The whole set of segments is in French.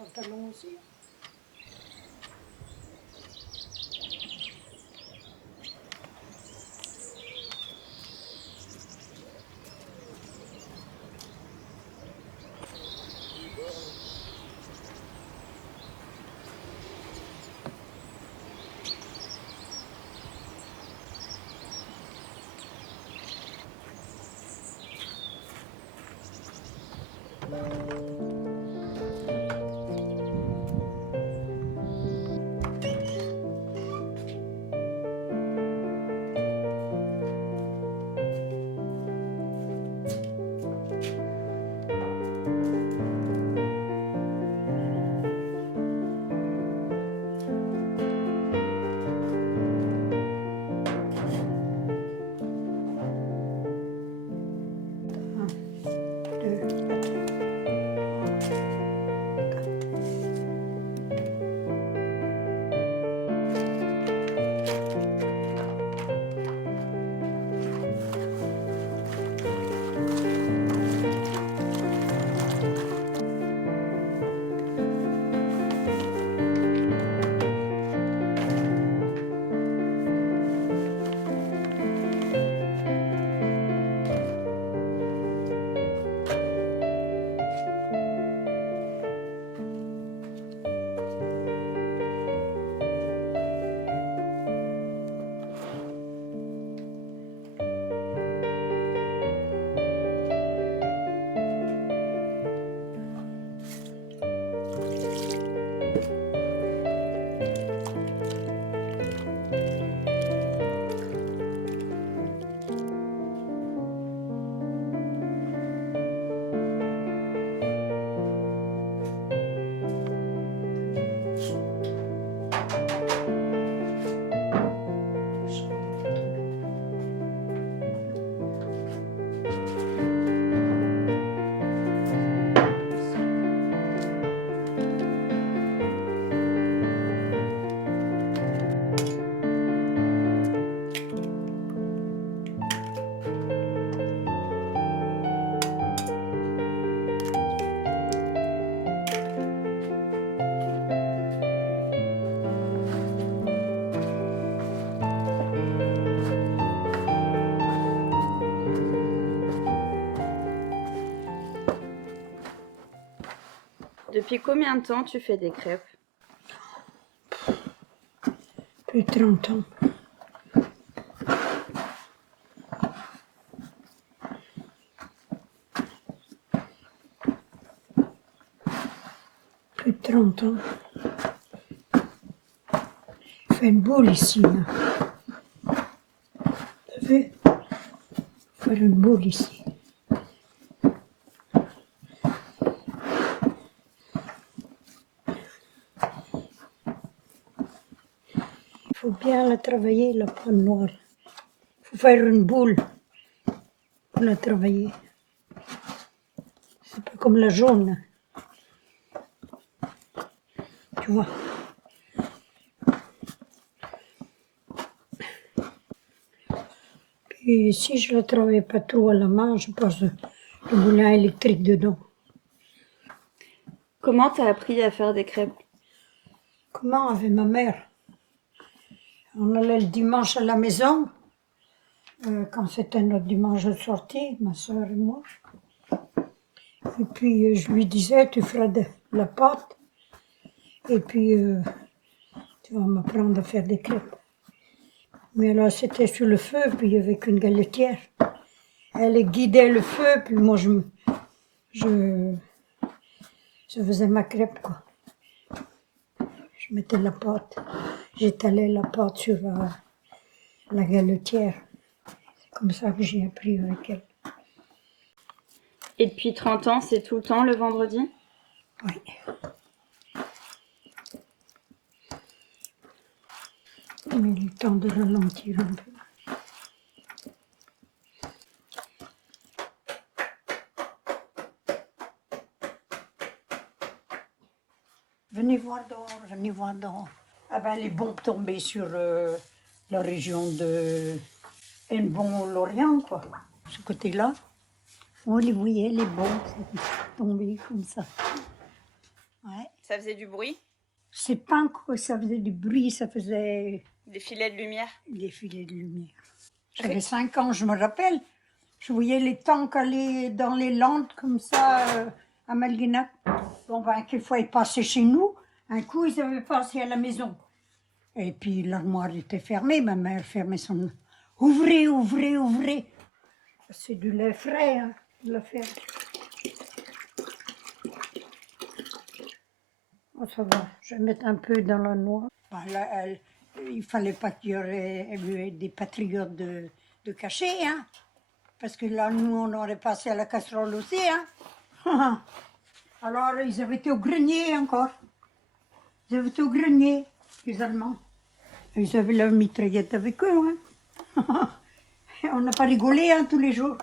pantalon aussi. Depuis combien de temps tu fais des crêpes? Plus de 30 ans. Plus de 30 ans. Je fais une boule ici. Hein. T'as vu? Faire une boule ici. Il faut bien la travailler, la pâte noire. Il faut faire une boule pour la travailler. C'est pas comme la jaune. Tu vois. Puis si je la travaille pas trop à la main, je passe le moulin électrique dedans. Comment t'as appris à faire des crêpes? Comment avec ma mère? On allait le dimanche à la maison, quand c'était notre dimanche de sortie, ma soeur et moi. Et puis je lui disais, tu feras de la pâte, et puis tu vas m'apprendre à faire des crêpes. Mais là, c'était sur le feu, puis il n'y avait qu'une galetière. Elle guidait le feu, puis moi, je faisais ma crêpe, quoi. Je mettais la pâte, j'étalais la pâte sur la galetière. C'est comme ça que j'ai appris avec elle. Et depuis 30 ans, c'est tout le temps le vendredi? Oui. Mais il est temps de ralentir un peu. Venez voir dehors, venez voir dehors. Ah ben, les bombes tombaient sur la région de Hennebont-Lorient, quoi. Ce côté-là. On les voyait, les bombes tomber comme ça. Ouais. Ça faisait du bruit? C'est pas que ça faisait du bruit, ça faisait Des filets de lumière? des filets de lumière. J'avais 5 ans, je me rappelle. Je voyais les tanks aller dans les landes comme ça à Malguinac. Bon, ben, quelquefois ils passaient chez nous. Un coup, ils avaient passé à la maison. Et puis l'armoire était fermée. Ma mère fermait son... Ouvrez, ouvrez, ouvrez. C'est du lait frais, hein, de le faire. Oh, ça va, je vais mettre un peu dans la noix. Ben, là, il fallait pas qu'il y aurait des patriotes de cachet, hein. Parce que là, nous, on aurait passé à la casserole aussi, hein. Alors, ils avaient été au grenier encore. Ils avaient été au grenier, les Allemands. Ils avaient leur mitraillette avec eux, hein. On n'a pas rigolé, hein, tous les jours.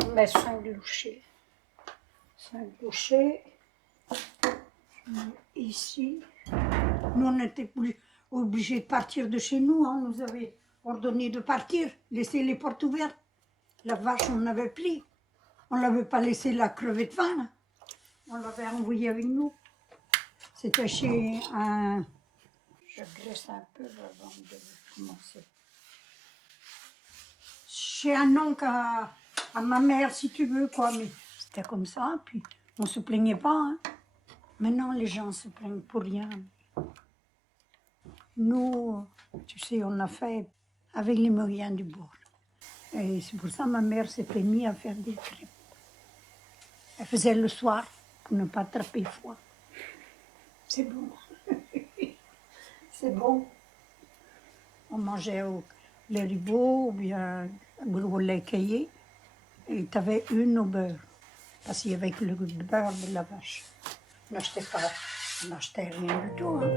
Je mets 5 louchés. 5 louchés. Je mets ici. Nous, on n'était plus obligés de partir de chez nous. On nous avait ordonné de partir, laisser les portes ouvertes. La vache, on n'avait plus. On ne l'avait pas laissé la crever de faim. Là. On l'avait envoyée avec nous. C'était chez un... Je graisse un peu avant de commencer. Chez un oncle à ma mère, si tu veux, quoi. Mais c'était comme ça, puis on ne se plaignait pas. Hein. Maintenant, les gens se plaignent pour rien. Nous, tu sais, on a fait avec les moyens du bord. Et c'est pour ça que ma mère s'était mise à faire des crêpes. Elle faisait le soir pour ne pas attraper froid. C'est bon. C'est bon. On mangeait les ribots ou bien au lait caillé. Et tu avais une au beurre. Parce qu'il y avait que le beurre de la vache. On n'achetait rien du tout. Hein.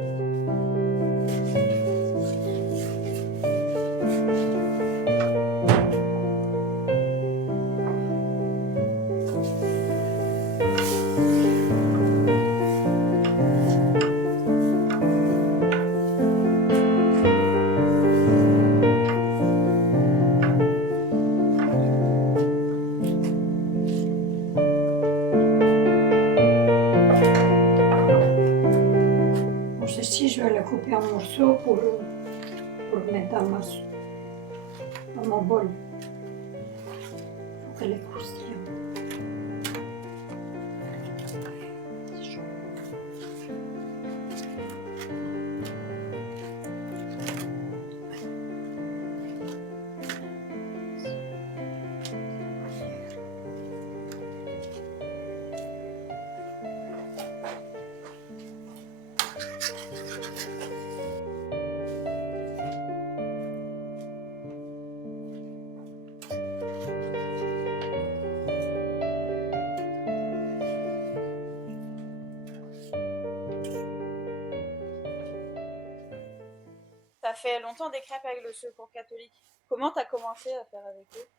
Bon, ceci, je vais la couper en morceaux pour mettre dans mon bol. Pour qu'elle est croustillante. T'as fait longtemps des crêpes avec le Secours catholique. Comment t'as commencé à faire avec eux?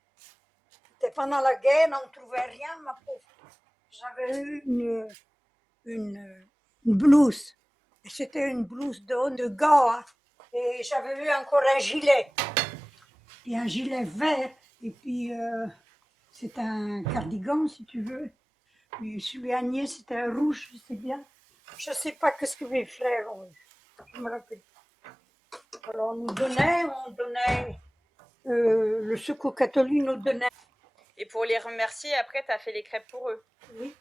C'était pendant la guerre, on ne trouvait rien, ma pauvre. J'avais eu une blouse. C'était une blouse de gars. Hein. Et j'avais eu encore un gilet. Et un gilet vert. Et puis, c'est un cardigan, si tu veux. Puis celui Agnès, c'était un rouge, je sais bien. Je ne sais pas ce que mes frères ont eu. Je me rappelle. Alors, on donnait, le Secours catholique nous donnait. Et pour les remercier, après, t'as fait les crêpes pour eux? Oui.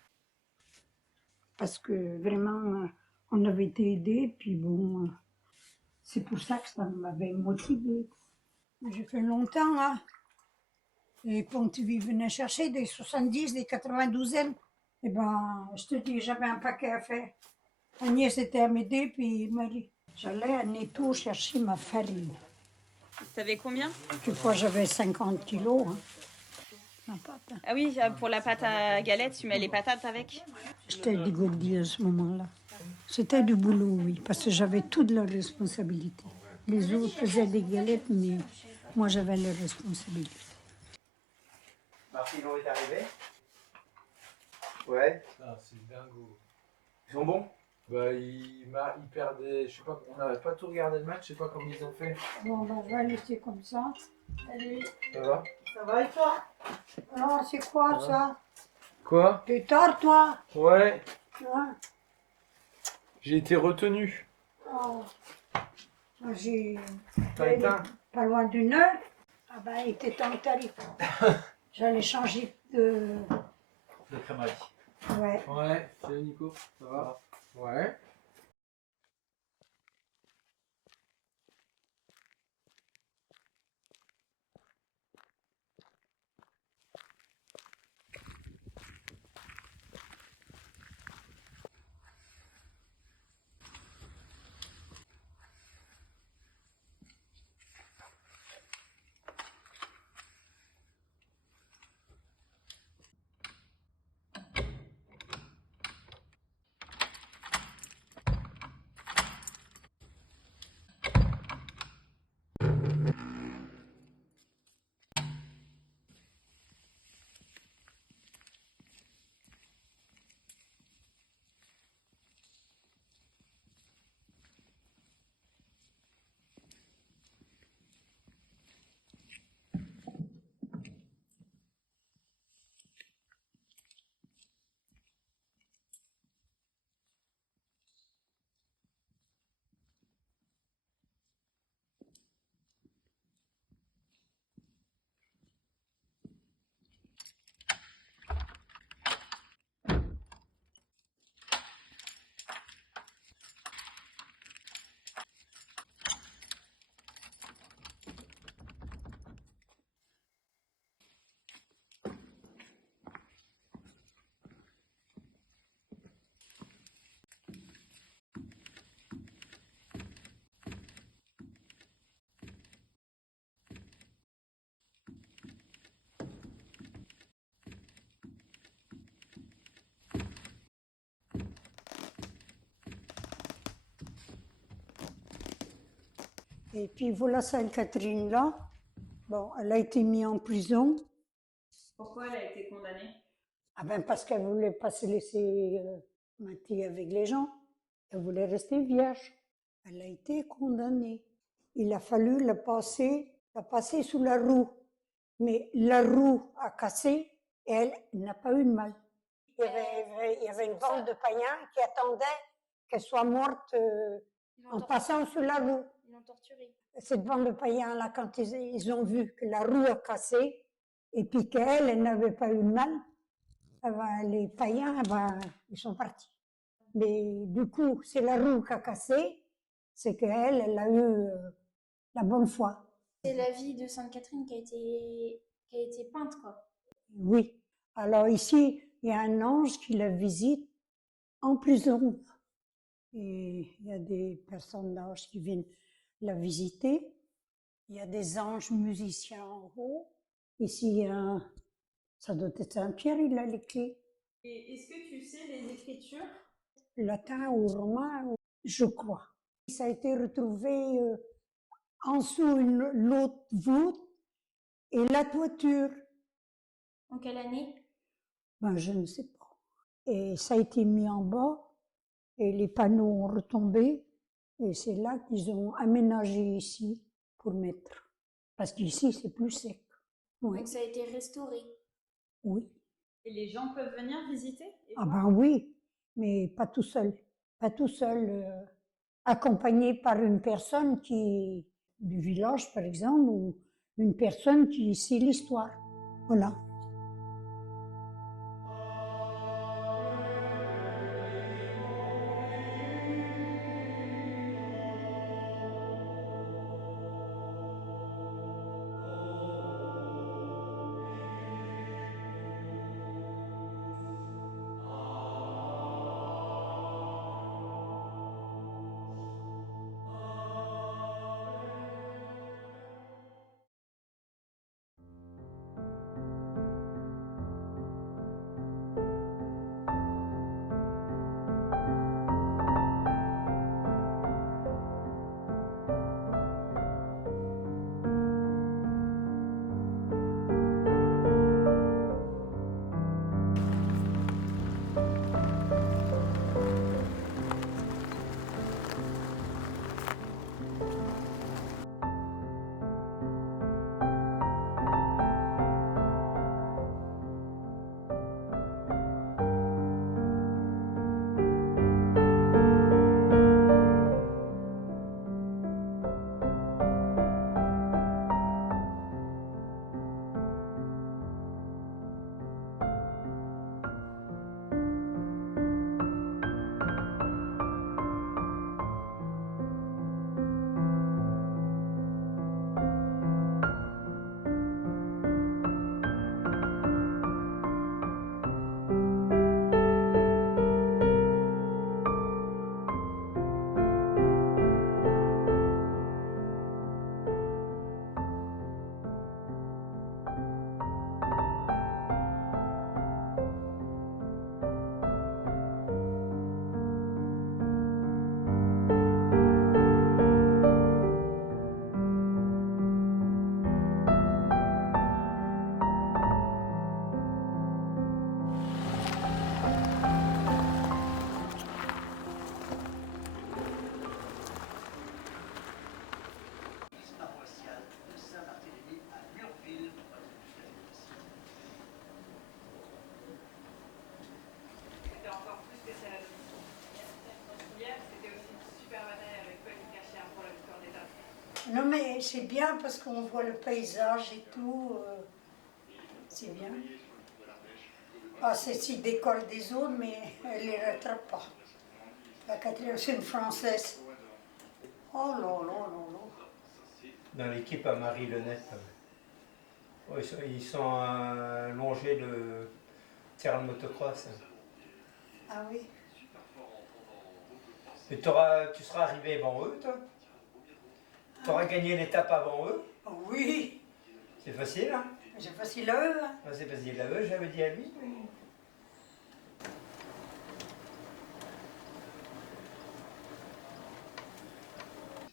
Parce que vraiment, on avait été aidés, puis bon, c'est pour ça que ça m'avait motivée. J'ai fait longtemps, hein. Et quand tu venais chercher des 70, des 92e, eh ben, je te dis, j'avais un paquet à faire. Agnès était à m'aider, puis Marie. J'allais à Netto chercher ma farine. T'avais combien? Quelquefois, j'avais 50 kilos, hein. Ma pâte. Hein. Ah oui, pour la pâte à galette, tu mets les patates avec? J'étais dégourdie à ce moment-là. C'était du boulot, oui, parce que j'avais toute la responsabilité. Les autres faisaient des galettes, mais moi, j'avais la responsabilité. Martino est arrivé. Ouais. Ah, c'est dingo. Ils sont bons. Bah, il perdait, je sais pas, on n'avait pas tout regardé le match, je sais pas comment ils ont fait. Bon, ben, je vais laisser comme ça. Salut. Ça va? Ça va et toi? Alors, c'est quoi Ça ça? Quoi? Tu dors, toi? Ouais, Hein? j'ai été retenu. Oh. Moi, j'ai T'as éteint? pas loin d'une heure. Ah ben, il était en tarif. J'allais changer de... De crèmerie. Ouais. Ouais, salut Nico, ça va? Ouais. Et puis voilà Sainte-Catherine là. Bon, elle a été mise en prison. Pourquoi elle a été condamnée? Ah ben parce qu'elle voulait pas se laisser mentir avec les gens. Elle voulait rester vierge. Elle a été condamnée. Il a fallu la passer sous la roue. Mais la roue a cassé et elle n'a pas eu de mal. Il y avait une bande de païens qui attendaient qu'elle soit morte en passant sous la roue. Ils l'ont torturée. Cette bande de païens-là, quand ils ont vu que la roue a cassé et puis qu'elle, elle n'avait pas eu de mal, eh ben, les païens, eh ben, ils sont partis. Mais du coup, c'est la roue qui a cassé, c'est qu'elle, elle a eu la bonne foi. C'est la vie de Sainte Catherine qui a été peinte, quoi. Oui. Alors ici, il y a un ange qui la visite en prison. Et il y a des personnes d'âge qui viennent la visiter. Il y a des anges musiciens en haut. Ici, ça doit être Saint-Pierre, il a les clés. Et est-ce que tu sais les écritures? Latin ou romain, je crois. Ça a été retrouvé en dessous l'autre voûte et la toiture. En quelle année? Ben, je ne sais pas. Et ça a été mis en bas et les panneaux ont retombé et c'est là qu'ils ont aménagé ici pour mettre. Parce qu'ici, c'est plus sec. Oui. Donc ça a été restauré. Oui. Et les gens peuvent venir visiter? Ah ben oui, mais pas tout seul. Pas tout seul, accompagné par une personne du village par exemple, ou une personne qui sait l'histoire. Voilà. Mais c'est bien parce qu'on voit le paysage et tout. C'est bien. Ah, celle-ci décolle des autres, mais elle ne les rattrape pas. La quatrième, c'est une Française. Oh là là là là. Dans l'équipe à Marie Lenette. Ils sont longés le terrain de motocross. Ah oui. Mais tu seras arrivé avant eux, toi? Tu auras gagné l'étape avant eux? Oh oui. C'est facile, hein? C'est facile à eux. Hein. Ah, c'est facile à eux, j'avais dit à lui.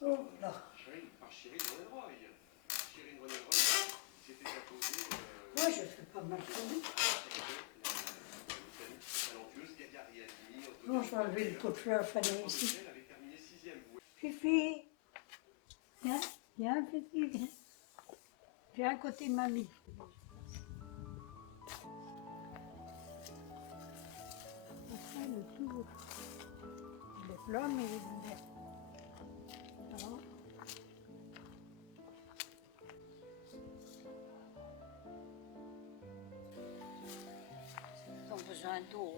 Oh là. Moi, je fais pas mal tourner. Bon, je vais enlever le pot de fleurs fanées ici. Fifi, viens, viens, Fifi, viens. Viens à côté de mamie. On fait le tour. Les fleurs, mais les verts. Ça va? Ils ont besoin d'eau.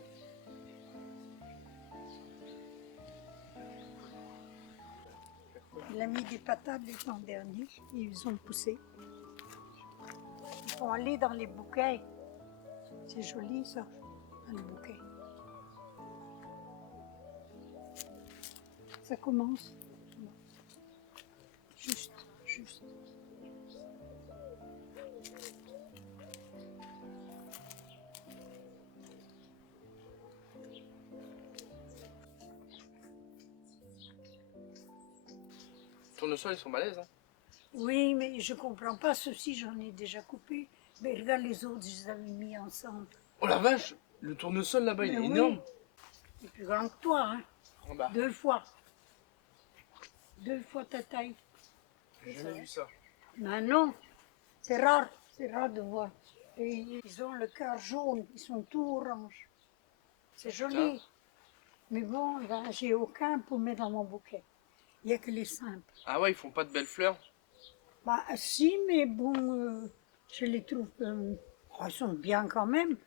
Il a mis des patates l'an dernier et ils ont poussé. Ils vont aller dans les bouquets. C'est joli ça, dans les bouquets. Ça commence. Juste, juste. Tournesol, ils sont balèzes. Hein. Oui, mais je comprends pas. Ceux-ci, j'en ai déjà coupé. Mais regarde les autres, je les avais mis ensemble. Oh la vache, le tournesol là-bas, il est Mais oui. énorme. Il est plus grand que toi, hein. En bas. 2 fois. 2 fois ta taille. J'ai jamais vu ça. Mais non, c'est rare de voir. Et ils ont le cœur jaune, ils sont tout orange. C'est joli. Mais bon, ben, j'ai aucun pour mettre dans mon bouquet. Il n'y a que les simples. Ah ouais, ils font pas de belles fleurs. Bah si, mais bon, je les trouve... oh, ils sont bien quand même.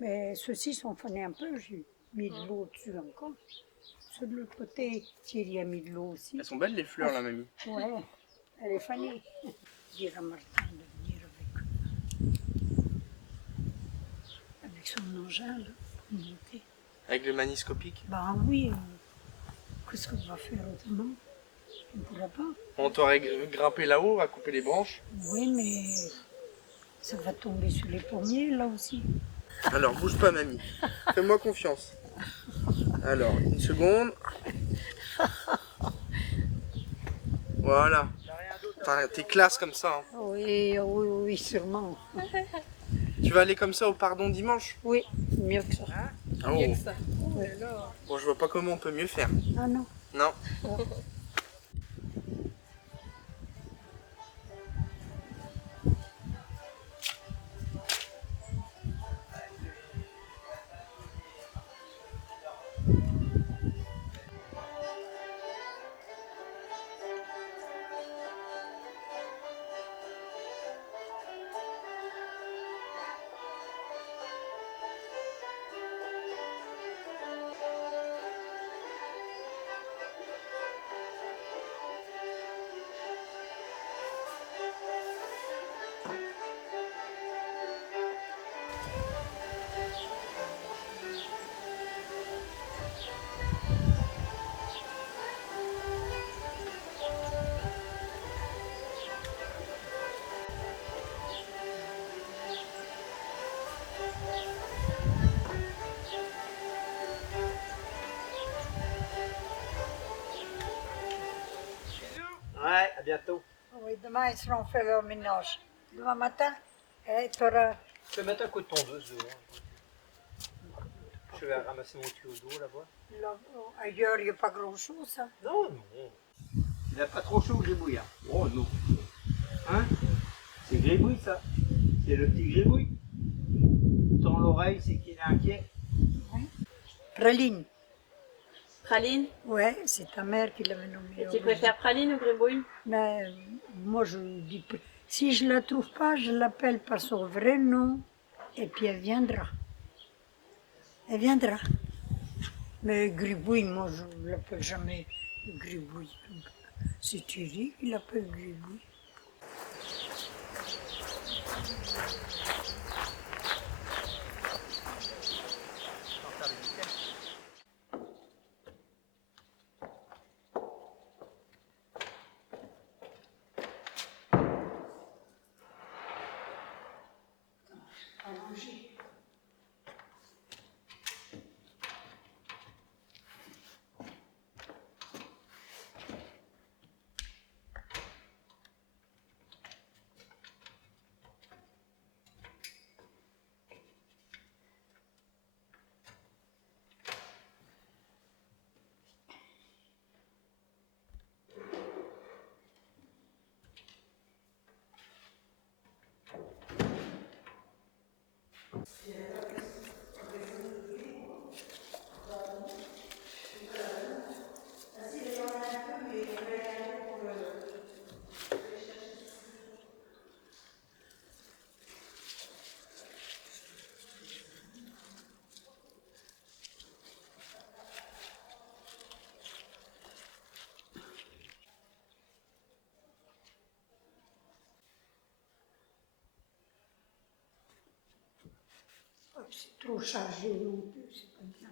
Mais ceux-ci sont fanés un peu, j'ai mis de l'eau dessus encore. Ceux de l'autre côté, Thierry a mis de l'eau aussi. Elles sont belles les fleurs là, mamie. Ouais, elle est fanée. Dire à Martin de venir avec eux. Avec son engin, là, pour monter. Avec le maniscopique. Ben oui, qu'est-ce qu'on va faire autrement? On ne pourra pas. On t'aurait grimpé là-haut à couper les branches. Oui, mais ça va tomber sur les pommiers, là aussi. Alors, bouge pas, mamie. Fais-moi confiance. Alors, une seconde. Voilà. T'es classe comme ça. Hein. Oui, oui, oui, sûrement. Tu vas aller comme ça au pardon dimanche? Oui, mieux que ça. Oh. Oui. Bon, je vois pas comment on peut mieux faire. Ah non. Non. Ouais, à bientôt. Oui, demain, ils seront fait leur ménage. Demain matin, tu auras... Je vais mettre un coup de tondeuse dehors. Je vais ramasser mon tuyau d'eau là-bas. Ailleurs, il n'y a pas grand-chose. Hein. Non, non. Il n'a pas trop chaud, Gribouille. Hein? Oh non. Hein? C'est Gribouille ça. C'est le petit Gribouille. Dans l'oreille, c'est qu'il est inquiet. Praline. Praline? Ouais, c'est ta mère qui l'avait nommée. Et tu préfères praline ou gribouille? Mais moi, je dis, si je la trouve pas, je l'appelle par son vrai nom, et puis elle viendra. Elle viendra. Mais gribouille, moi, je ne l'appelle jamais gribouille. C'est Thierry qui l'appelle gribouille. C'est trop chargé non plus, c'est pas bien.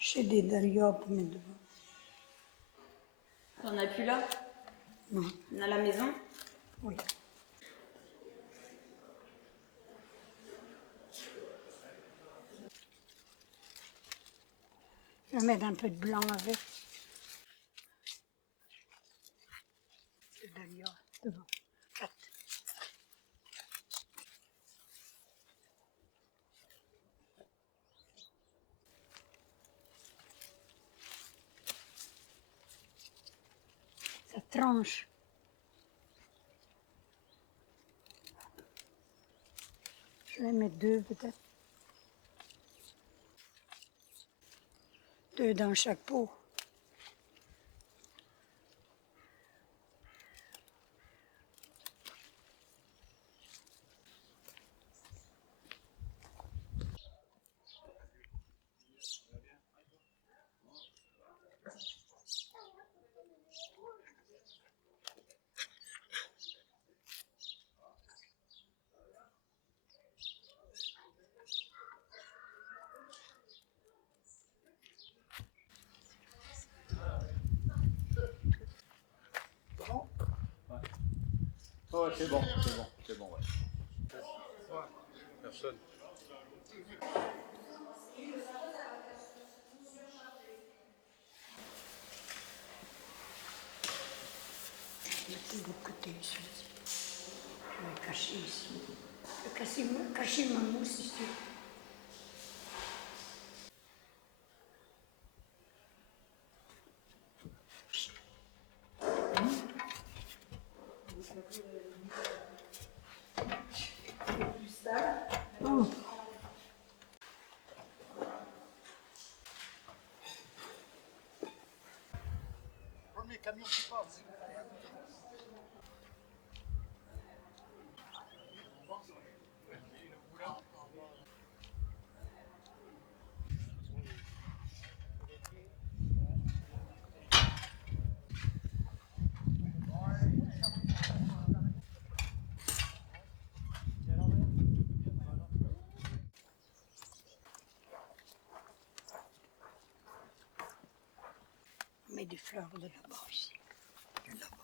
J'ai des dahlias pour mettre devant. T'en as plus là? Non, On a la maison? oui. Je vais mettre un peu de blanc avec. Des dahlias devant. 4. Ça tranche. Je vais mettre 2 peut-être. 2 dans chaque pot. Oh, c'est bon, ouais. Personne. Mettez de côté ici. Je vais cacher ici. Je vais cacher ma mousse ici. Oh. Premier camion qui passe. On met des fleurs de là-bas ici. De là-bas.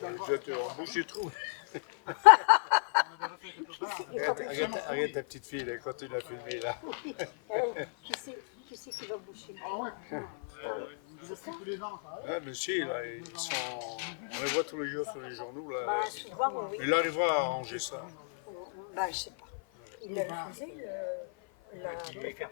Je te rebouche le trou. Regarde ta petite fille, là, quand tu l'as filmée là. Qui c'est qui va boucher? Ah, mais si, là, ils sont... on les voit tous les jours sur les journaux. Là. Bah, souvent, oui. Il arrivera à arranger ça. Bah, je sais pas. Il le faisait, la préfecture.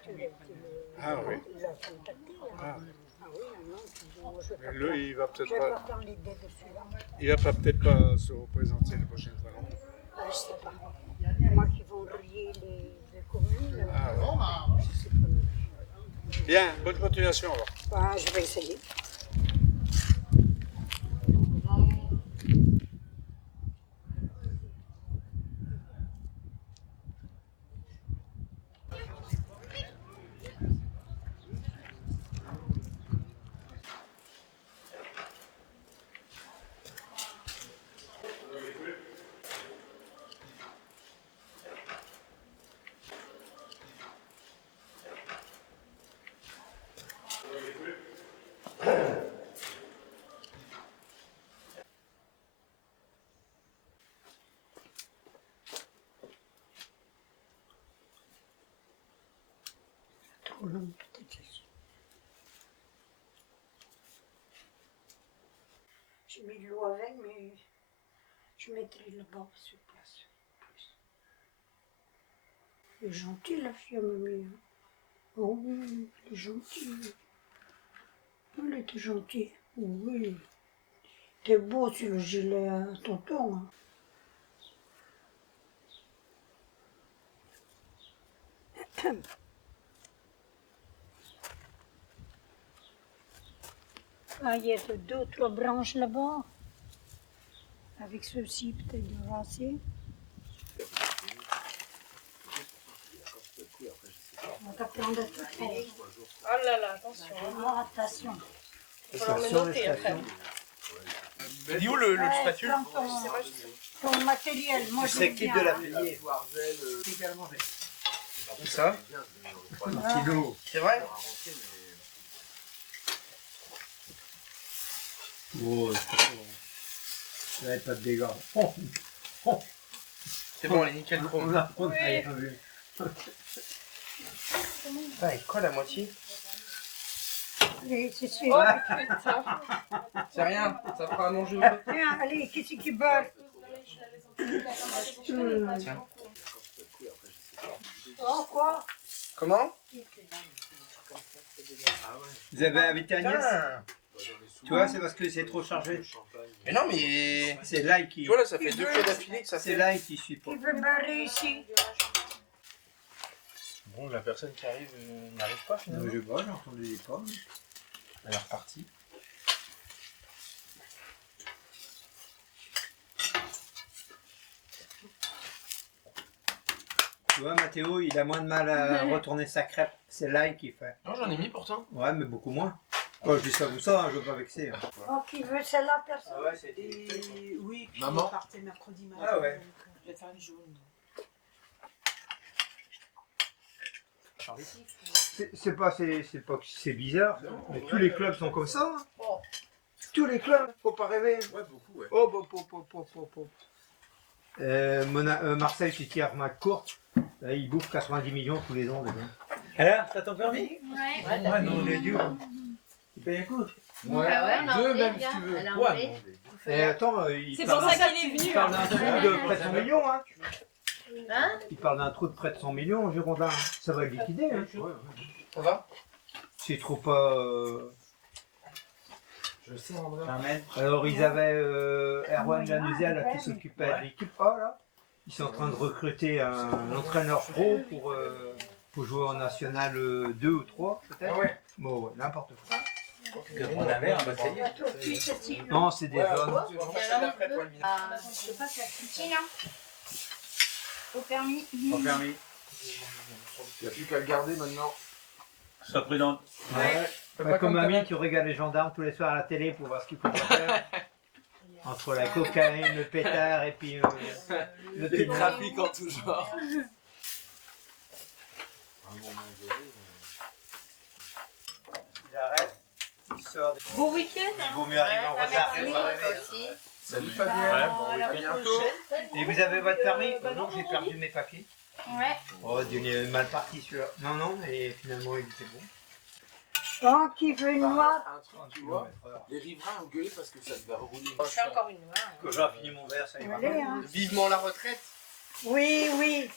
Ah oui. Il l'a contacté. Ah. Ah oui, non, moi, je vais Mais pas lui, il va je peut-être vais pas, pas dans l'idée de celui-là. il va peut-être pas se représenter les prochaines fois non plus. Bah, je sais pas. Moi qui vont relier les communes, Ah ouais. je sais pas. Bien, bonne continuation alors. Bah, je vais essayer. Trop long, peut-être. J'ai mis de l'eau avec, mais je mettrai là-bas sur place. Elle est gentille, la fille, mamie. Oh oui, elle est gentille. Elle était gentille. Oui. T'es beau sur le gilet à tonton. Hein. Ah, il y a deux ou trois branches là-bas. Avec ceux-ci, peut-être de raser. On va t'apprendre à tout faire. Oh là là, attention. Ah, attention. Il va falloir le noter après. Elle dit où le spatule? Prends ton matériel, moi je S'équipe viens. de l'atelier. Où ça? Kilo. C'est vrai? Oh, ça va pas de dégâts. C'est bon, elle est nickel chrome. On a rien vu. Ah, il colle à moitié. Allez, c'est sûr. Oh putain. C'est rien, ça fera à manger. Tiens, allez, qui c'est qui beurre? Tiens. Oh, quoi? Comment? Vous avez invité Agnès? Putain. Tu vois, c'est parce que c'est trop chargé. Mais non, mais... C'est l'ail qui... Tu vois là, ça fait 2 fois d'affilée que ça C'est fait... l'ail qui suit pas. Qui veut beurrer ici? Bon, la personne qui arrive n'arrive pas finalement. Je vois, j'ai entendu des pommes. Elle est repartie. Tu vois, Mathéo, il a moins de mal à retourner sa crêpe. C'est l'ail qui fait. Non, j'en ai mis pourtant. Ouais, mais beaucoup moins. Oh, je dis ça comme ça, hein, je veux pas vexer. Hein. Oh, qui veut celle-là, personne? Ah ouais, c'est... Oui, puis Maman. on partait mercredi matin. Ah ouais. Donc, je vais faire une jaune. C'est pas que c'est bizarre, mais tous les clubs sont comme ça. Hein. Tous les clubs. Faut pas rêver. Ouais, beaucoup, ouais. Oh, Marseille qui tire ma courte, là, il bouffe 90 millions tous les ans. Alors, t'as ton permis? Ouais. Ouais, non, on est dur. Tu payes un coup? Ouais, on a deux enlevé, même si bien. tu veux. Elle a Ouais, enlevé. non. Et attends, il C'est parle pour ça qu'il est venu. il parle d'un trou de près de 100 millions. Hein. Hein? Il parle d'un trou de près de 100 millions en Girondin. Ça va liquider. Hein. Ça va? S'ils trouvent pas... Je sais, André. Alors ils avaient Erwan Lanusia là, qui s'occupait de l'équipe A là. Ils sont en train de recruter un entraîneur pro pour jouer en national 2 ou 3 peut-être. Ah ouais. Bon ouais, n'importe quoi. On avait un bataillon. Non, c'est des hommes. Je sais pas si Tina. Au permis. Permis. Il n'y a plus qu'à le garder maintenant. Ça présente. Ouais. Pas comme mamie qui regarde les gendarmes tous les soirs à la télé pour voir ce qu'il faut pas faire. Entre la cocaïne, le pétard et puis le Les trafics en tout genre. Il arrête, il sort. Bon week-end. Il vaut mieux arriver en retard que pas arriver. Aussi. Salut Fabien. Ouais, bon, À la oui, bientôt. Et vous avez votre permis bah Non, non, j'ai perdu mes papiers. Ouais. Oh, il est mal parti celui-là. Non, non, et finalement il était bon. Bon, qui veut une noix? Un truc, tu vois, les riverains ont gueulé parce que ça devait rouler. C'est encore une noix. Quand j'aurai fini mon verre, ça ira. Allez, hein. Vivement la retraite. Oui, oui.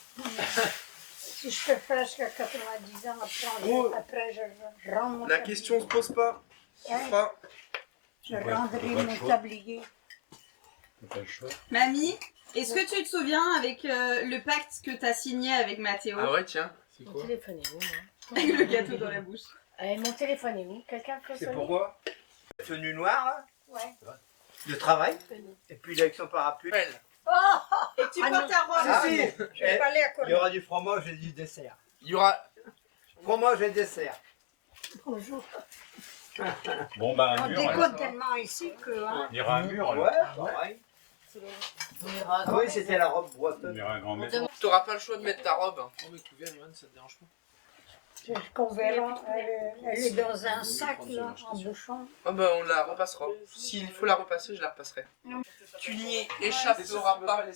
Si je peux faire jusqu'à 90 ans, Oh. après je rends mon La tablier. question se pose pas. Tu Ouais. feras. Je rendrai mon tablier. Pas le choix. Mamie, est-ce que tu te souviens avec le pacte que t'as signé avec Mathéo Ah ouais, tiens. C'est Mon quoi? téléphone est où, moi avec le gâteau dans la bouche? Mon téléphone est où? Quelqu'un peut C'est sonner? pourquoi tenue noire, là, Ouais. de travail, et puis avec son parapluie. Belle. Et tu Ah portes non. ta robe. Ah, si, mais- je vais pas aller à Il y côté. aura du fromage et du dessert. Il y aura. Fromage et dessert. Bonjour. Bon, bah, On un mur. déconne tellement ici que... Hein. On ira un mur. Ouais, pareil. Ah oui, c'était la robe On bretonne. ira un grand maison. T'auras pas le choix de mettre ta robe. Oh, mais couvert, Yoann, ça te dérange pas? Qu'on verra. Elle est dans un sac, là, en bouchon. Ah bah, on la repassera. S'il faut la repasser, je la repasserai. Tu n'y échapperas pas.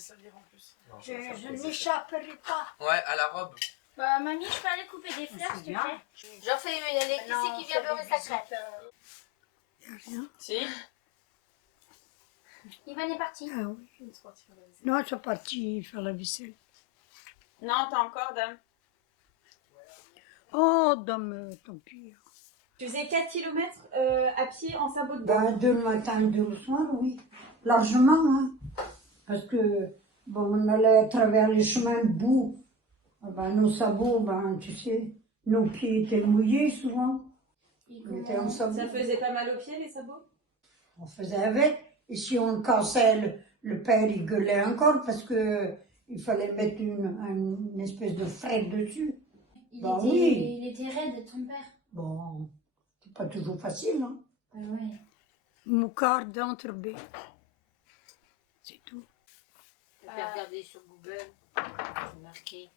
Je n'échapperai pas. Ouais, à la robe. Bah, mamie, je peux aller couper des fleurs, s'il te plaît? J'en fais une, allez, qui c'est qui vient beurrer sa crêpe? Y a rien. Si. Ivan est parti. Ah oui. Non, ils sont partis faire la vaisselle. Non, t'as encore, dame. Oh, dame, tant pis. Tu faisais 4 km à pied en sabot de Ben, 2 le matin et 2 le soir, oui. Largement, hein. Parce que, bon, on allait à travers les chemins de boue. Ah ben, nos sabots, ben, tu sais, nos pieds étaient mouillés souvent. On était en sabot. Ça faisait pas mal aux pieds, les sabots? On faisait avec. Et si on le cassait, le père, il gueulait encore parce que il fallait mettre une espèce de frais dessus. Bah oui. Il était raide, ton père. Bon, c'est pas toujours facile, hein. Bah ouais. Moucard d'entrebé. C'est tout. Je vais regarder sur Google. C'est marqué.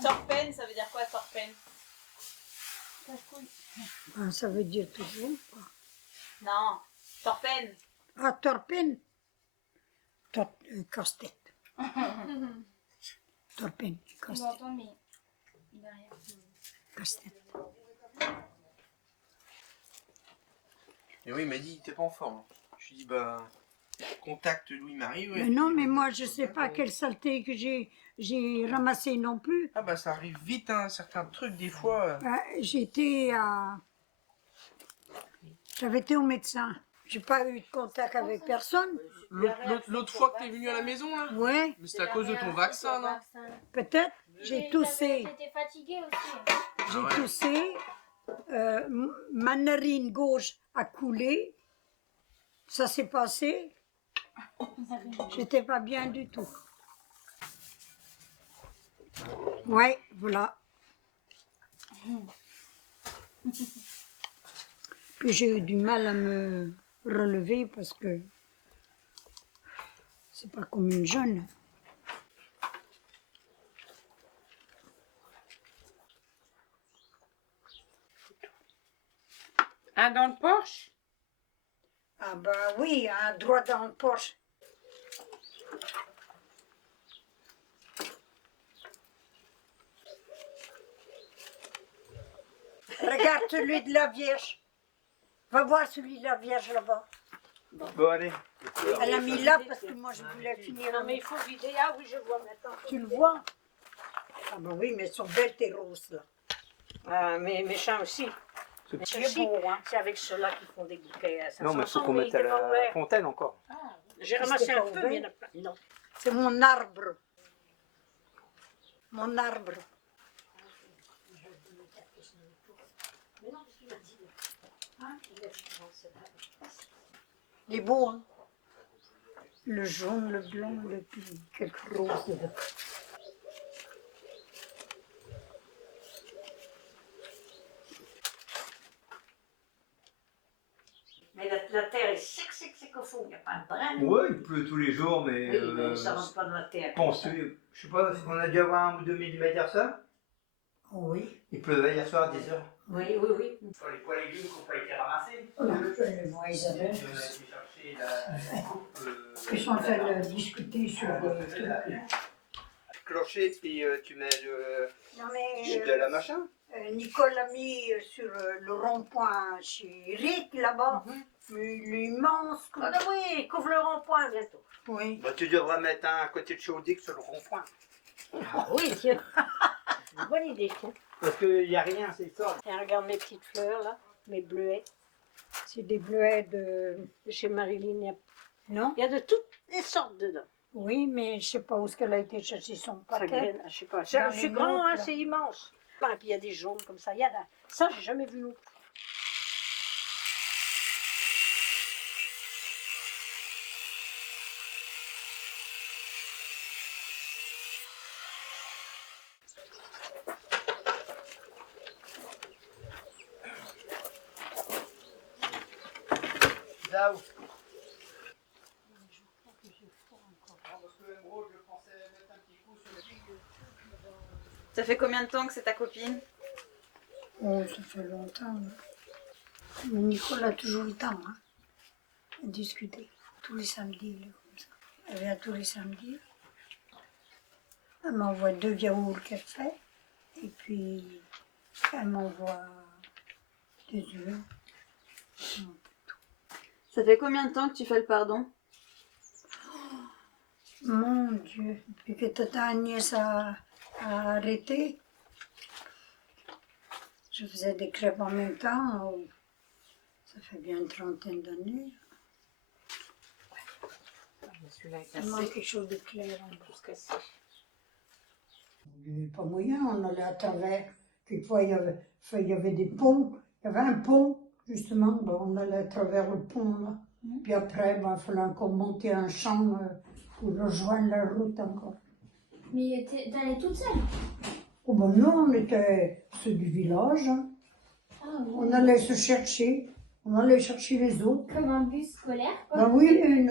Torpen, ça veut dire quoi, torpen? Ben, ça veut dire toujours, quoi. Non, torpen. Ah, torpine. Casse-tête. Torpine, On casse-tête. l'entend, mais derrière. Casse-tête. Et oui, il m'a dit, t'es pas en forme. Je lui ai dit, bah, contacte Louis-Marie. Ouais. Mais non, mais moi, je sais pas quelle saleté que j'ai ramassé non plus. Ah bah, ça arrive vite, hein, certains trucs, des fois. J'étais à... J'avais été au médecin. J'ai pas eu de contact avec personne. L'autre fois que t'es venu à la maison, là? Ouais, Mais c'est à cause de ton vaccin, non? peut-être. J'ai toussé. T'étais fatiguée aussi. J'ai Ah ouais. toussé. Ma narine gauche a coulé. Ça s'est passé. J'étais pas bien du tout. Ouais, voilà. Puis j'ai eu du mal à me relever parce que c'est pas comme une jeune. Un dans le Porsche? Ah bah oui, un droit dans le poche. Regarde celui de la Vierge. Va voir celui de la Vierge là-bas. Bon, allez. Elle a mis là parce que moi je voulais finir. Non, mais il faut vider. Ah oui, je vois maintenant. Tu le vois? Ah bah oui, mais elles sont belles tes roses là. Ah, mais méchant aussi. C'est beau, hein. C'est avec ceux-là qui font des bouquets. Ça Non, mais il faut s'ensemble, qu'on mais mette il à était pas la ouvert. fontaine encore. J'ai ramassé C'était un pas peu, mais il y en ouvert. a pas. Non. C'est mon arbre. Mon arbre. Il est beau, hein? Le jaune, le blanc, le quelques roses dedans. Mais la terre est sec au fond. Il n'y a pas un brin. Ouais, il pleut tous les jours, mais. Oui, mais ça rentre pas dans la terre. Pensez, je sais pas, on a dû avoir 1 ou 2 millimètres hier soir. Oui. Il pleuvait hier soir à 10h. Oui, oui, oui. Sur les pois légumes qui n'ont pas été ramassés. Je vois Isabelle. Et on a été chercher la coupe. Ils sont en train de discuter sur des trucs. Clocher, puis tu mets Non mais de la machin. Nicole a mis sur le rond-point chez Rick là-bas. Mais il est immense. Ah bah oui, couvre le rond-point bientôt. Oui. Bah, tu devrais mettre un à côté de Chaudic sur le rond-point. Ah oui, tiens. Une bonne idée, tiens. Parce qu'il n'y a rien, c'est ça. Tiens, regarde mes petites fleurs là, mes bleuets. C'est des bleuets De chez Marilyn, Non? il y a de toutes les sortes dedans. Oui, mais je sais pas où est-ce qu'elle a été chercher son Ça paquet. graine, je sais pas. Dans C'est les grand, nôtres, hein, là. c'est immense. Et puis il y a des jaunes comme ça. Il y a ça, j'ai jamais vu non plus. Là où. Ça fait combien de temps que c'est ta copine? Oh, ça fait longtemps. Hein. Mais Nicole a toujours le temps hein, de discuter. Tous les samedis, là, comme ça. Elle vient tous les samedis. Elle m'envoie 2 yaourts qu'elle fait. Et puis, elle m'envoie des œufs. Ça fait combien de temps que tu fais le pardon? Mon Dieu, depuis que Tata Agnès a arrêté, je faisais des crêpes en même temps. Oh, ça fait bien une trentaine d'années. Celui-là est Il manque cassé. quelque chose de clair. en Tous cassés. Il n'y avait pas moyen, on allait à travers. Quelquefois, il y avait des ponts. Il y avait un pont, justement. Ben, on allait à travers le pont, là. Puis après, ben, il fallait encore monter un champ pour rejoindre la route encore. Mais t'allais toute seule? Oh ben non, on était ceux du village. Hein. Ah oui. On allait se chercher. On allait chercher les autres. Comme un bus scolaire, quoi? Ben oui,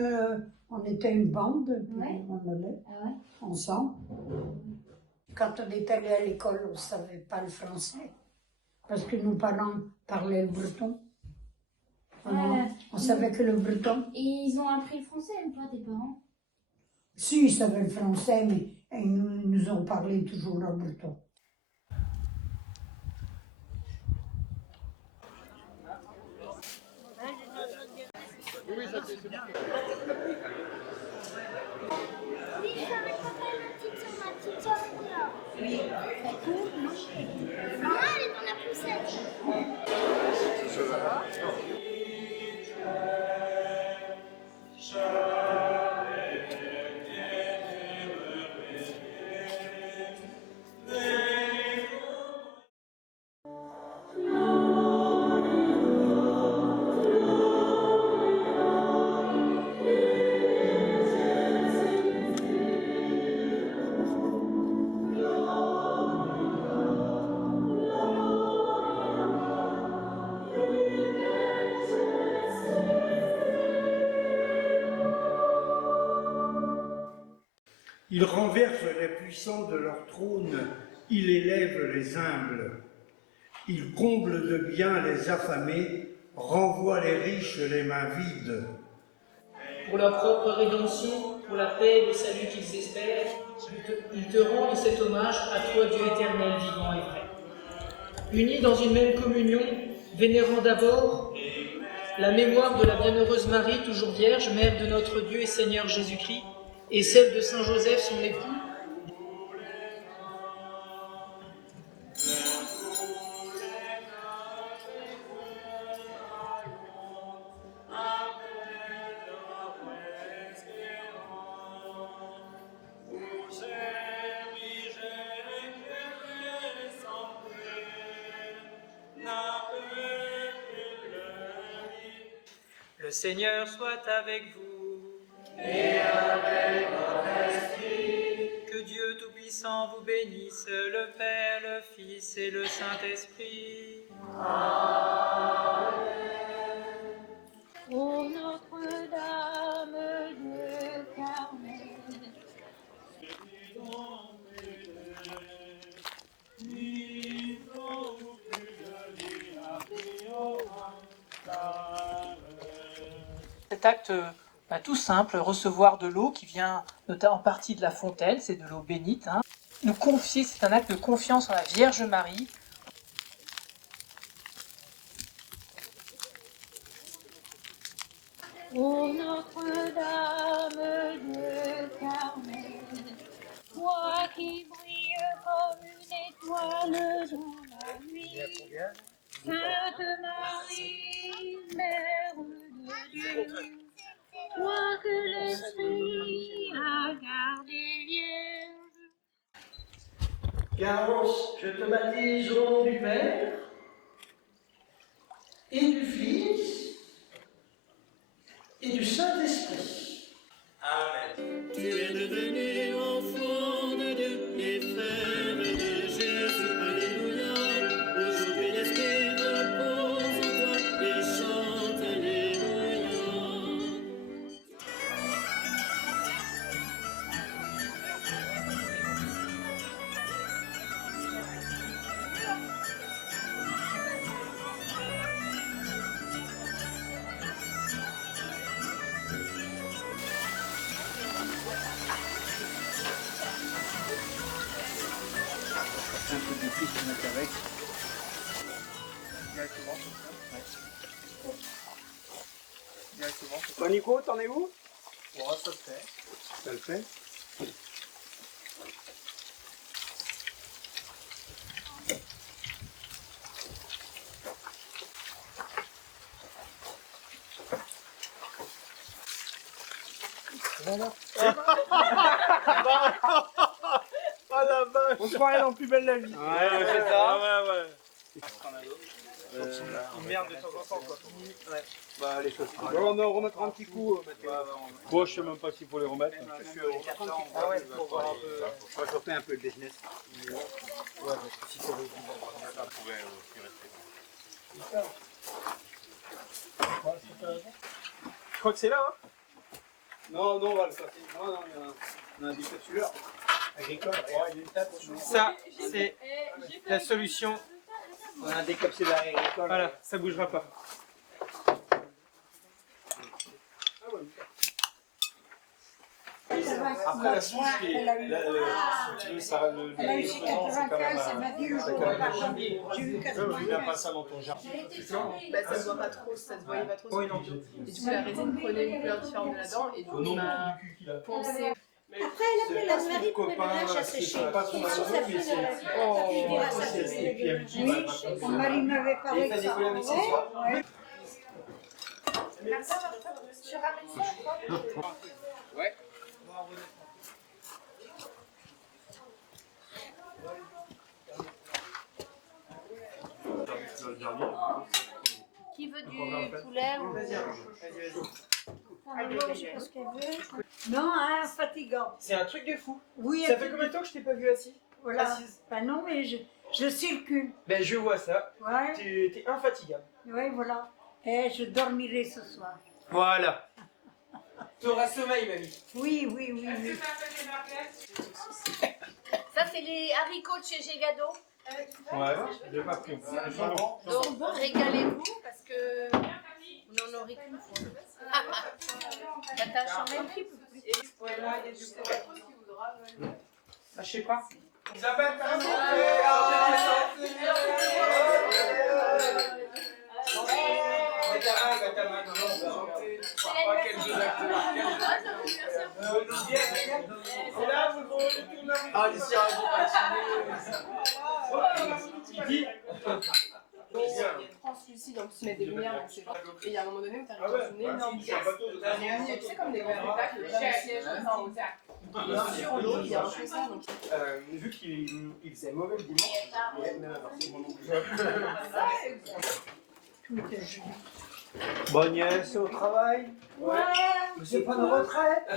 on était une bande. Puis Ouais. on allait Ah ouais? ensemble. Quand on est allé à l'école, on ne savait pas le français. Parce que nos parents parlaient le breton. On savait que le breton. Et ils ont appris le français ou pas, tes parents? Si, ils savaient le français, mais ils nous ont parlé toujours en breton. Non, elle est dans la poussette. Il renverse les puissants de leur trône, il élève les humbles. Il comble de biens les affamés, renvoie les riches les mains vides. Pour leur propre rédemption, pour la paix et le salut qu'ils espèrent, ils te rendent cet hommage à toi, Dieu éternel, vivant et vrai. Unis dans une même communion, vénérant d'abord la mémoire de la bienheureuse Marie, toujours vierge, mère de notre Dieu et Seigneur Jésus-Christ, et celle de Saint Joseph, son époux, le Seigneur soit avec vous. Et avec votre esprit. Que Dieu Tout-Puissant vous bénisse, le Père, le Fils et le Saint-Esprit. Amen. Ô Notre-Dame de Carmel. Ni Cet acte tout simple, recevoir de l'eau qui vient notamment en partie de la fontaine, c'est de l'eau bénite. Hein. Nous confier, c'est un acte de confiance en la Vierge Marie. Ô Notre-Dame de Carmel, toi qui brilles comme une étoile dans la nuit, Sainte Marie, Mère de Dieu, toi que l'Esprit a gardé vierge. Garance, je te baptise au nom du Père et du Fils et du Saint-Esprit. Amen. Tu es devenu enfant de Dieu et frère de Jésus. Alléluia. Aujourd'hui l'Esprit repose en toi et chante Alléluia. Un peu de plus se mettre avec. Directement comme ça. Directement. Toi Nico, t'en es où? Bon, ça le fait. Ça le fait. Voilà. Ah la vache! On se croirait dans Plus belle la vie. Ouais, c'est ça. Ouais. Une merde de temps en temps, quoi. Ouais. Bah, les choses. On en remettra un petit coup, Mathieu. Moi, je sais même pas s'il faut les remettre. Ah ouais, pour voir un peu. On va sortir un peu le business. Ouais, si c'est Je crois que c'est là, hein? Non, on va le sortir. Non, il y a un décapsuleur agricole. Ça, c'est la solution. On a un décapsuleur agricole. Voilà, ça bougera pas. Après la souche, si tu veux, ça Elle a eu 95, elle m'a dit le jour où j'ai eu 95. Tu n'as pas ça dans ton jardin. Bah, ça se voit pas trop, ça se voyait pas trop. Et du coup, la résine prenait une couleur différente de là-dedans, et du coup, on a pensé. Après, elle appelait la Marie pour mettre le linge à sécher. Et sur sa fille, elle dira sa fille. Oui, quand Marie m'avait parlé de ça. Ouais. Tu ramènes ça? Ouais. Qui veut du poulet ou... Je sais pas ce qu'elle veut. Non, hein, fatigant. C'est un truc de fou. Oui, Ça fait combien de temps que je t'ai pas vu assis? Voilà. Assise. Ben non, mais je circule. Ben je vois ça. Ouais. Tu es infatigable. Oui, voilà. Et je dormirai ce soir. Voilà. Tu auras sommeil, mamie. Oui. Ça, c'est les haricots de chez Gégado. Ouais, j'ai pas pris. Donc, régalez-vous parce que vous n'en aurez qu'une fois. T'attaches en même clip. Ah, je sais pas. Isabelle, t'as Ah, les sirènes Translucide, en plus, tu mets des lumières, donc c'est genre. Et il y a un moment donné où t'arrives dans une énorme pièce. Tu sais, comme des grands spectacles, comme des sièges, comme ça en hauteur. Et sur l'eau, il y a un peu ça, donc. Vu qu'il faisait mauvais le dimanche, il y a même forcément non plus. Bon, Agnès, au travail? Ouais. Mais c'est pas de retraite?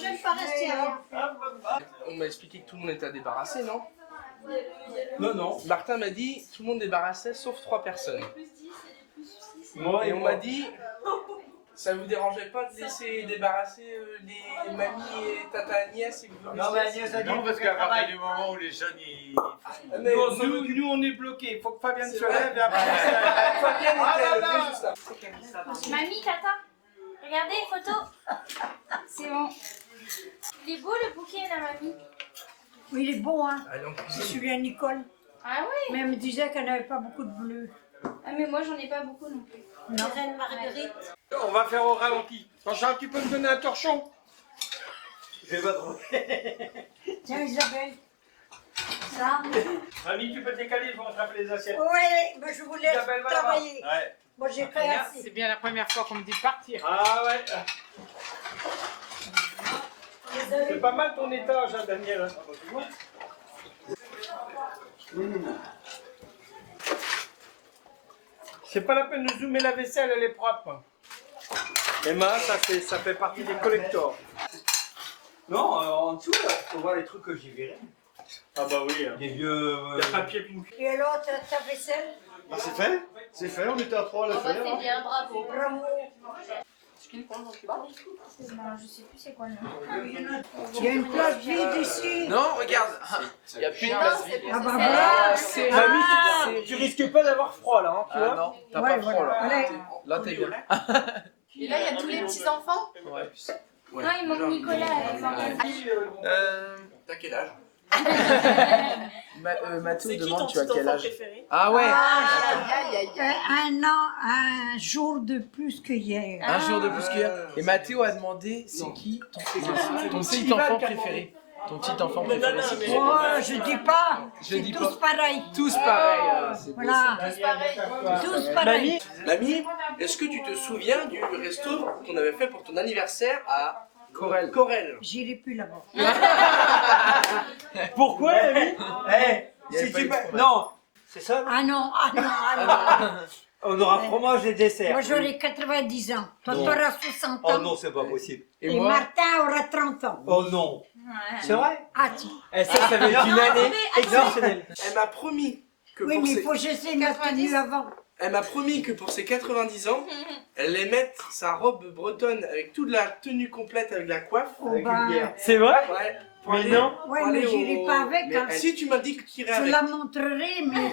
J'aime pas rester à On m'a expliqué que tout le monde était débarrassé, non? Non. Martin m'a dit tout le monde débarrassait sauf 3 personnes. Moi Et on m'a dit Ça vous dérangeait pas de laisser débarrasser les mamies et tata Agnès et que vous Non, mais Agnès a dit Non, parce qu'à partir du moment où les jeunes ils. Mais Nous, on est bloqués. Il faut que Fabienne c'est se vrai. lève et après. Fabienne était levée juste là. Mamie, tata, regardez les photos. C'est bon. Il est beau le bouquet, la mamie. Oui, il est beau, hein. Allez, on C'est celui à Nicole. Ah oui. Mais elle me disait qu'elle n'avait pas beaucoup de bleu. Ah mais moi j'en ai pas beaucoup non plus. Non. Reine Marguerite. On va faire au ralenti. Jean-Charles, tu peux me donner un torchon? Je vais pas trouver. Tiens, Isabelle. Ça. Ami, tu peux te décaler, il faut rattraper les assiettes. Oui, mais je vous laisse Isabelle, va travailler. là-bas. Ouais. Moi, j'ai fait assez. C'est bien la première fois qu'on me dit de partir. Ah ouais. C'est pas mal ton étage, hein, Daniel. C'est pas la peine de zoomer la vaisselle, elle est propre. Emma, ça fait partie des collectors. Non, en dessous, là, faut voir les trucs que j'ai virés. Ah bah oui. Des vieux. Il y a papier puis une cuillère. Et alors, ta vaisselle? Ah, c'est fait? C'est fait, on était à 3 à le Oh bah faire. c'est bien, bravo. Bravo. Non, je sais plus c'est quoi le nom. Il y a une place vide ici. Non, regarde. Il n'y a plus de place vide. Ah bah voilà. Mamie, tu risques pas d'avoir froid là, hein, tu vois? non, t'as Ouais, pas froid voilà. là. Allez. Là, t'es bien. Et là, il y a tous les petits-enfants. Ouais. Non, il manque Nicolas. Il manque... T'as quel âge Mathieu demande tu as quel âge? Ah ouais. Aïe, aïe, aïe. Un an, un jour de plus que hier. Un jour de plus qu'hier. Et Mathéo a demandé c'est qui ton petit enfant préféré? Ton petit enfant préféré, c'est qui? Oh, je dis pas. Je dis Tous pareils. Tous pareils. C'est beau, Voilà. Tous pareils. Mamie, est-ce que tu te souviens du resto qu'on avait fait pour ton anniversaire à Corel? J'irai plus là-bas. Pourquoi, Mamie? Si tu non, c'est ça? Ah non, ah non, ah non. On aura fromage et dessert. Moi j'aurai 90 ans. Toi Non. t'auras 60 ans. Oh non, c'est pas possible. Et Martin aura 30 ans. Oh non. C'est vrai? Ah tu. Et ça va être une année exceptionnelle. Elle m'a promis que Oui, pour mais il ses... faut que j'essaie ma tenue avant. Elle m'a promis que pour ses 90 ans, elle allait mettre sa robe bretonne avec toute la tenue complète avec la coiffe. Oh, Avec ben, une bière. C'est vrai? Ouais. pour Mais aller- non. pour Ouais, aller mais j'irai pas avec, Mais hein. si tu m'as dit que tu irais Je avec. la montrerai, mais...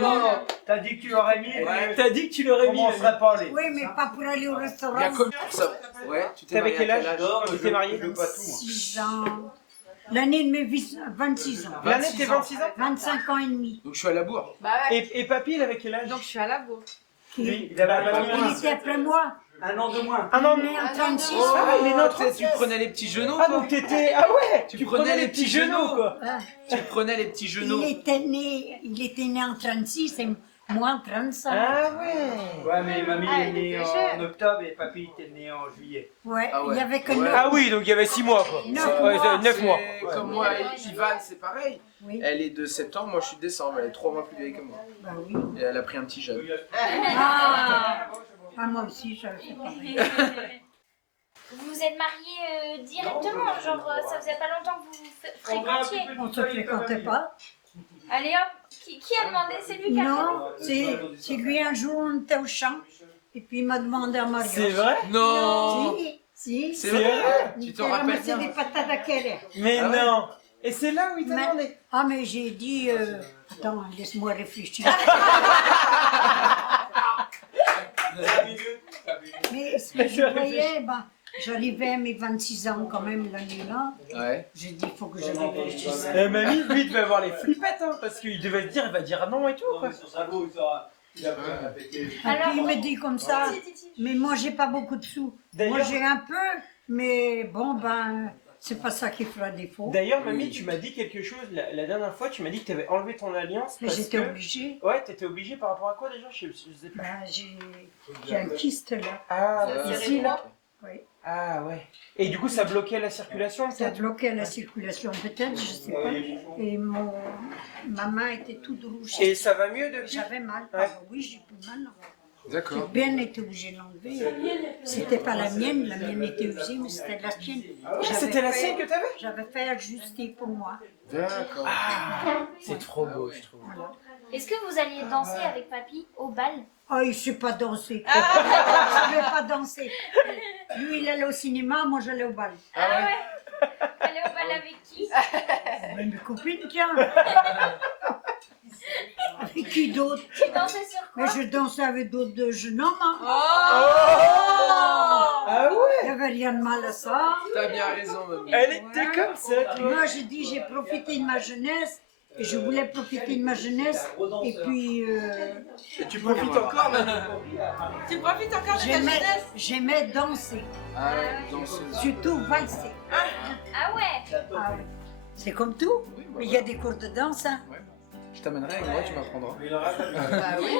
Non. T'as dit que tu l'aurais mis, Ouais. T'as dit que tu l'aurais mis. on serait pas allé. Oui, mais pas pour aller au restaurant. Il y a comme ça. Ouais, tu t'es T'avais marié quel à âge quand tu t'es marié? 6 ans. L'année de mes 26 ans. L'année de tes 26 ans? 25 ans et demi. Donc je suis à la bourre. Bah ouais. Et papy, il avait quel âge? Donc je suis à la bourre. Lui, il avait un an de Il moins. était après moi. Un an de moins. Un an de Il est moins. en 36. Ah, il est né en Tu 36. prenais les petits genoux. Ah, toi. donc t'étais. Ah ouais! Tu Tu prenais prenais les les petits petits genoux, genoux. quoi. Ah. Tu prenais les petits genoux. Il était né en 36 et moi en 35. Ah ouais! Ouais, mais mamie Ah, est il née était en jeune. octobre et papy était né en juillet. Ouais, Ah ouais. il y avait que Ouais. 9. Ah oui, donc il y avait 6 mois, quoi. 9 Ouais, mois. 9 mois. C'est Comme moi et Ivan, c'est pareil. Oui. Elle est de septembre, moi je suis de décembre. Elle est 3 mois plus vieille que moi. Bah oui. Et elle a pris un petit jeune. Ah, moi aussi, j'avais fait pareil. Vous vous êtes mariés directement, genre ça faisait pas longtemps que vous vous fréquentiez. On se fréquentait pas. Allez hop, qui a demandé? C'est lui qui a demandé? Non, c'est lui un jour, on était au champ. Et puis il m'a demandé en mariage. C'est vrai? Non. Si. C'est vrai. Tu Il te t'a rappelles ramassé bien. des patates à quelle heure? Mais Ah ouais. non! Et c'est là où il t'a Mais- demandé? Ah, mais j'ai dit... Attends, laisse-moi réfléchir. Mais ce que je voyais, ben, j'arrivais à mes 26 ans quand même l'année-là. Ouais. J'ai dit, il faut que je réfléchisse. Mamie, lui, il devait avoir les flippettes, hein, parce qu'il devait se dire, il va dire non et tout, quoi. Et puis il me dit comme ça, mais moi j'ai pas beaucoup de sous. Moi D'ailleurs- j'ai un peu, mais bon ben, c'est pas ça qui fera défaut. D'ailleurs, mamie, tu m'as dit quelque chose la dernière fois, tu m'as dit que tu avais enlevé ton alliance. Mais parce j'étais que- obligée. Ouais, t'étais obligée par rapport à quoi déjà? Je sais plus. Ben, j'ai un kyste là. Ah, ici, là? Oui. Ah, ouais. Et du coup, ça bloquait la circulation, Ça peut-être? bloquait la circulation peut-être, je sais pas. Et ma main était toute rouge. Et ça va mieux depuis? J'avais mal. Ouais. Ah, oui, j'ai plus mal. J'ai D'accord. bien été obligée de l'enlever. C'était pas la mienne était usée, mais c'était la sienne. J'avais C'était la fait- sienne que t'avais? J'avais fait ajuster pour moi. D'accord. C'est trop beau, je trouve. Voilà. Est-ce que vous alliez danser avec papy au bal? Ah, il ne sait pas danser. Je ne vais pas danser. Lui, il allait au cinéma, moi, j'allais au bal. Ah ouais? Aller au bal avec qui? Mes copines, tiens. Avec qui d'autre? Tu dansais sur quoi? Mais je dansais avec d'autres jeunes hommes. Hein. Ah ouais. Il n'y avait rien de mal à ça. T'as bien raison, mamie. Elle était comme ça, toi. Moi, j'ai dit, j'ai profité de ma jeunesse. Et je voulais profiter de ma jeunesse. Et puis... Et tu profites encore, mamie? Tu profites encore de ta J'aimais jeunesse? j'aimais danser. Ah ouais, danseuse. Surtout valser. Ah ouais? Ah oui. C'est comme tout. Mais il y a des cours de danse. Hein. Je t'amènerai avec moi, tu m'apprendras. Bah oui.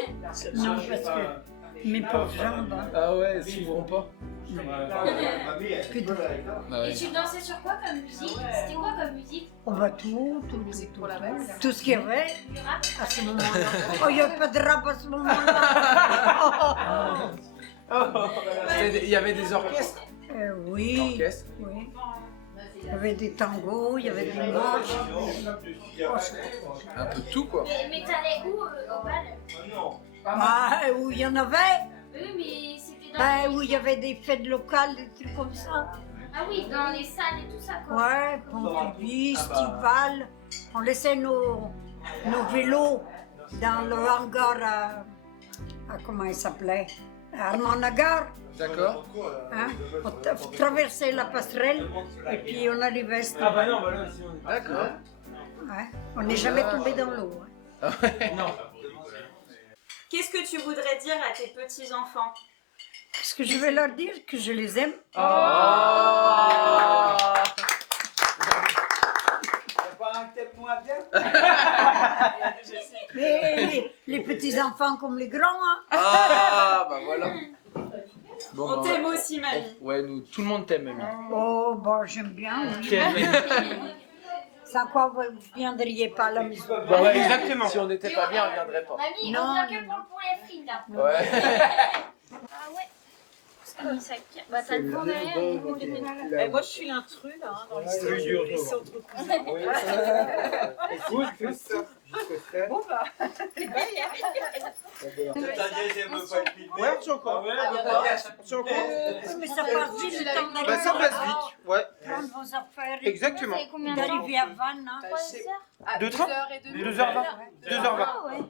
Non, parce que mes pauvres jambes. Hein. Ah ouais, elles s'ouvriront pas. Plus de... Et tu dansais sur quoi comme musique? C'était quoi comme musique? On va tout Pour la valse. tout ce qu'il y avait Du rap? à ce moment-là. Oh, il n'y avait pas de rap à ce moment-là. Il y avait des orchestres. Oui. Orchestre. Oui. Il y avait des tangos, il y avait des marches. Un peu de tout, quoi. Mais t'allais où au bal? Ah, où il y en avait. Oui, mais c'était dans Ben, les... où il y avait des fêtes locales, des trucs comme ça. Ah oui, dans les salles et tout ça, quoi. Ouais, Pontivy, Stival. On laissait nos vélos dans le hangar à comment il s'appelait? Armand Nagar. D'accord. Hein? On traversait la passerelle et puis on arrivait à Stival. Ah bah non, bah là, si on est... D'accord. Ouais. On n'est jamais tombé dans l'eau. Hein. Ah ouais. Non. Qu'est-ce que tu voudrais dire à tes petits-enfants? Est-ce que je vais leur dire que je les aime? Oh. Mais les petits-enfants comme les grands, hein? Ah bah voilà. Bon, On bah, t'aime aussi, mamie. Ouais, nous, tout le monde t'aime, mamie. Oh, bon, j'aime bien. Oui. Sans quoi vous ne viendriez pas à la maison. Bah ouais, exactement. Si on n'était pas bien, on ne viendrait pas. Mamie, Non, on vient que non, pour les frites, là. Ouais. Ah ouais? C'est comme ça. Bah, t'as le fond derrière. Et nous, on les met. Moi, je suis l'intrus, là, hein, dans l'histoire. dur, Ils sont trop cousins. Bon, bah. Ouais, on tient encore. On tient encore. Mais ça passe vite le temps d'aller. Bah ça passe vite, ouais. Prendre vos affaires. Exactement. Ça fait combien de temps? D'arriver à Vannes. Hein. 3 heures? À 2 2 trains heures et demie. 2h20. 2h20. Ah ouais.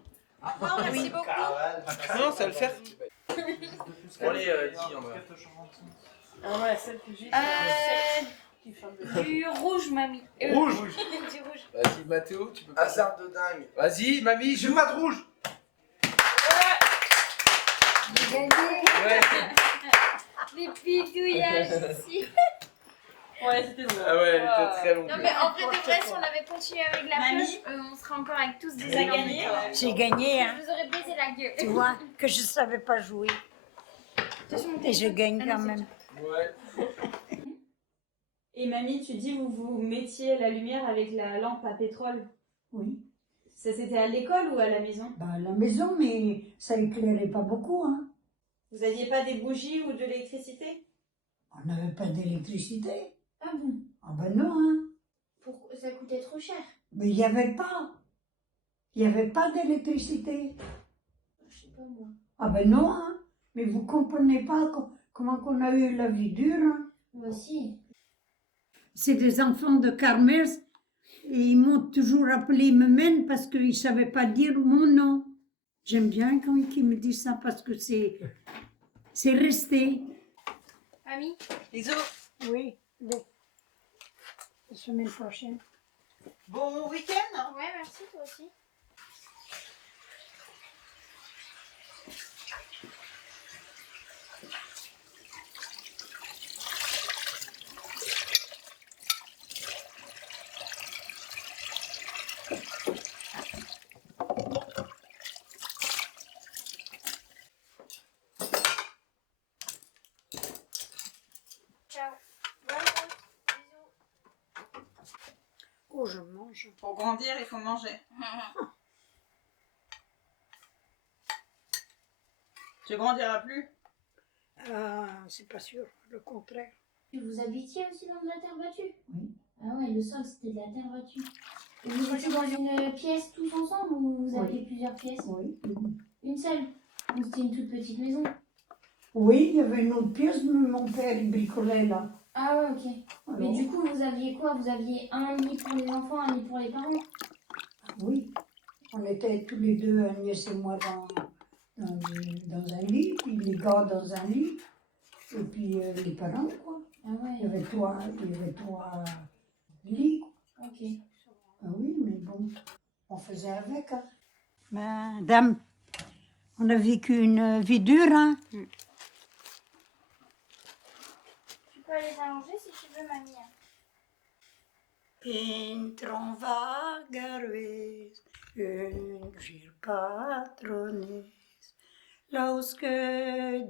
Au revoir, merci beaucoup. Non, ça va le faire. Bon, allez, dis, André. Du rouge, mamie. Rouge. Du rouge. Vas-y, Mathéo, tu peux. Hasard de dingue. Vas-y, mamie, je veux pas de rouge. Ouais. Les bidouillages ici. Ouais, c'était drôle. Ah ouais, elle était très longue. Non, mais en vrai, de vrai, si on avait continué avec la Mamie, pioche, on serait encore avec tous des T'as amis. gagné? J'ai gagné, hein. Je vous aurais baisé la gueule. Tu vois, que je ne savais pas jouer. Et je gagne quand même. Ouais. Et mamie, tu dis vous mettiez la lumière avec la lampe à pétrole. Oui. Ça, c'était à l'école ou à la maison? Bah, à la maison, mais ça éclairait pas beaucoup, hein. Vous aviez pas des bougies ou de l'électricité? On n'avait pas d'électricité. Ah bon? Ah ben non, hein. Pourquoi ça coûtait trop cher? Mais il n'y avait pas. Il n'y avait pas d'électricité. Je sais pas moi. Ah ben non, hein. Mais vous comprenez pas comment qu'on a eu la vie dure, hein. Moi aussi. C'est des enfants de Carmers et ils m'ont toujours appelé Memène parce qu'ils ne savaient pas dire mon nom. J'aime bien quand ils me disent ça parce que c'est resté. Mamie? Bisous. Oui, la semaine prochaine. Bon week-end. Ouais, merci, toi aussi. Ciao. Bye. Bisous. Oh, je mange. Pour grandir, il faut manger. Tu grandiras plus? Ah, c'est pas sûr, le contraire. Et vous habitiez aussi dans de la terre battue? Oui. Ah ouais, le sol c'était de la terre battue. Vous étiez dans une pièce tous ensemble ou vous aviez plusieurs pièces? Oui. Une seule? Ou c'était une toute petite maison? Oui, il y avait une autre pièce, mais mon père il bricolait là. Ah ouais, ok. Alors, Mais du coup, vous aviez quoi? Vous aviez un lit pour les enfants, un lit pour les parents? oui, on était tous les deux, Agnès et moi, dans un lit, puis les gars dans un lit, et puis les parents, quoi. Ah ouais. Il y avait trois lits, quoi. Ok. Ah oui, mais bon, on faisait avec. Hein. Madame, on a vécu une vie dure, hein. Tu peux aller t'allonger si tu veux, mamie. Pintron vagarues, ungir patrones, lorsque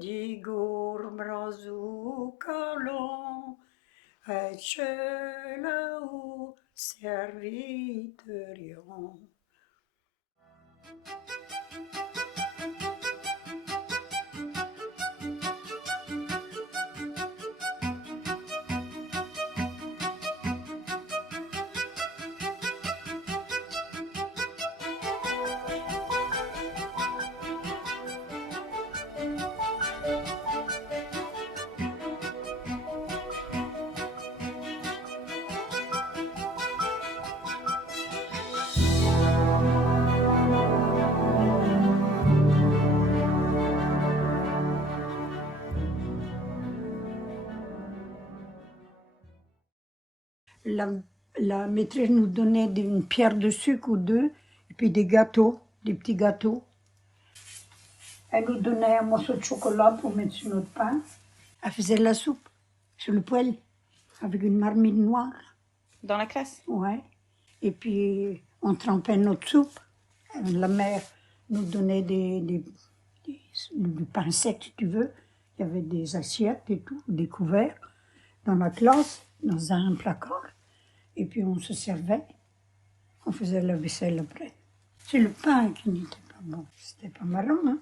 digur brazu calon, et chelau servitorion. La maîtresse nous donnait une pierre de sucre ou deux, et puis des gâteaux, des petits gâteaux. Elle nous donnait un morceau de chocolat pour mettre sur notre pain. Elle faisait de la soupe sur le poêle, avec une marmite noire. Dans la classe? Ouais. Et puis, on trempait notre soupe. La mère nous donnait du pain sec, si tu veux. Il y avait des assiettes et tout, des couverts, dans la classe, dans un placard. Et puis on se servait, on faisait la vaisselle après. C'est le pain qui n'était pas bon, c'était pas marrant, hein.